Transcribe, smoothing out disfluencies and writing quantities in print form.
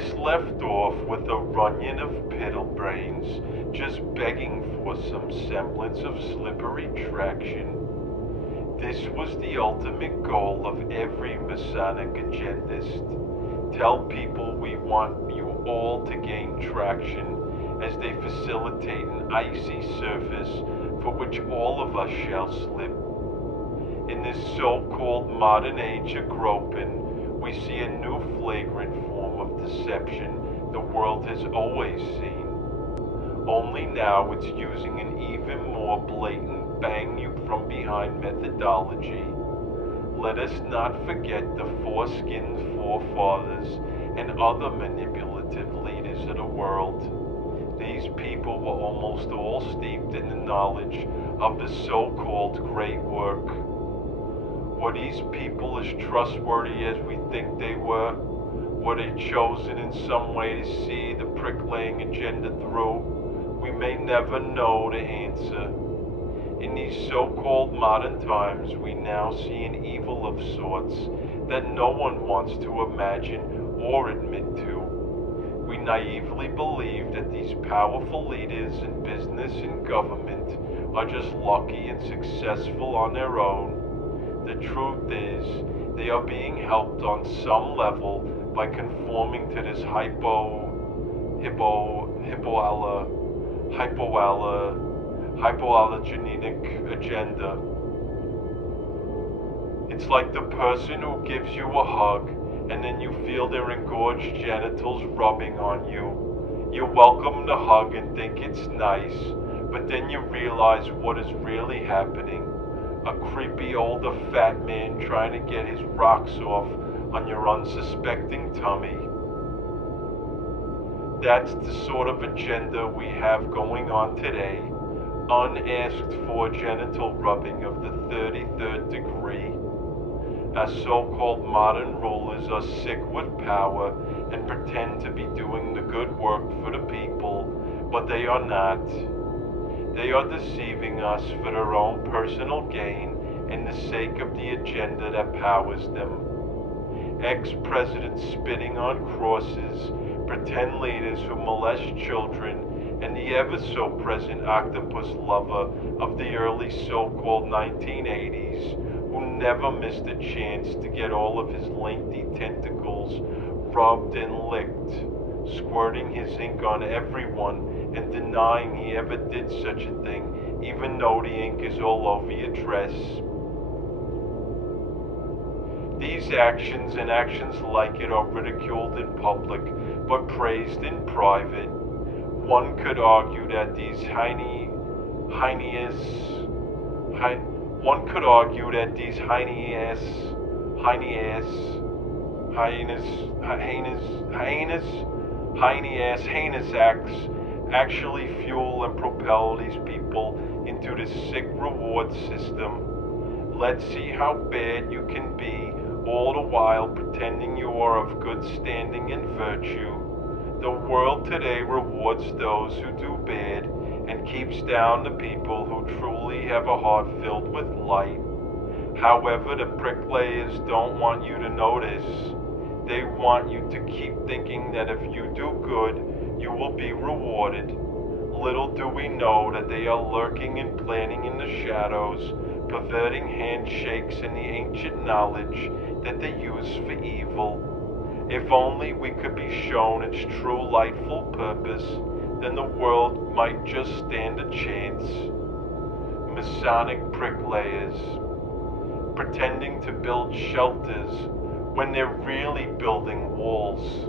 last left off with a runion of piddlebrains, just begging for some semblance of slippery traction. This was the ultimate goal of every Masonic agendist. Tell people we want you all to gain traction as they facilitate an icy surface for which all of us shall slip. In this so-called modern age of groping, we see a new flagrant form of deception the world has always seen. Only now it's using an even more blatant bang you from behind methodology. Let us not forget the foreskinned forefathers and other manipulative leaders of the world. These people were almost all steeped in the knowledge of the so-called great work. Were these people as trustworthy as we think they were? Were they chosen in some way to see the prick-laying agenda through? We may never know the answer. In these so-called modern times, we now see an evil of sorts that no one wants to imagine or admit to. We naively believe that these powerful leaders in business and government are just lucky and successful on their own. The truth is, they are being helped on some level by conforming to this hypoallergenic agenda. It's like the person who gives you a hug and then you feel their engorged genitals rubbing on you. You welcome the hug and think it's nice, but then you realize what is really happening. A creepy older fat man trying to get his rocks off on your unsuspecting tummy. That's the sort of agenda we have going on today. Unasked for genital rubbing of the 33rd degree. Our so-called modern rulers are sick with power and pretend to be doing the good work for the people, but they are not. They are deceiving us for their own personal gain and the sake of the agenda that powers them. Ex-presidents spitting on crosses, pretend leaders who molest children, and the ever-so-present octopus lover of the early so-called 1980s, who never missed a chance to get all of his lengthy tentacles rubbed and licked, squirting his ink on everyone and denying he ever did such a thing, even though the ink is all over your dress. These actions and actions like it are ridiculed in public, but praised in private. One could argue that these heinous acts actually fuel and propel these people into this sick reward system. Let's see how bad you can be, all the while pretending you are of good standing and virtue. The world today rewards those who do bad and keeps down the people who truly have a heart filled with light. However, the bricklayers don't want you to notice. They want you to keep thinking that if you do good, you will be rewarded. Little do we know that they are lurking and planning in the shadows, perverting handshakes and the ancient knowledge that they use for evil. If only we could be shown its true lightful purpose, then the world might just stand a chance. Masonic bricklayers, pretending to build shelters when they're really building walls.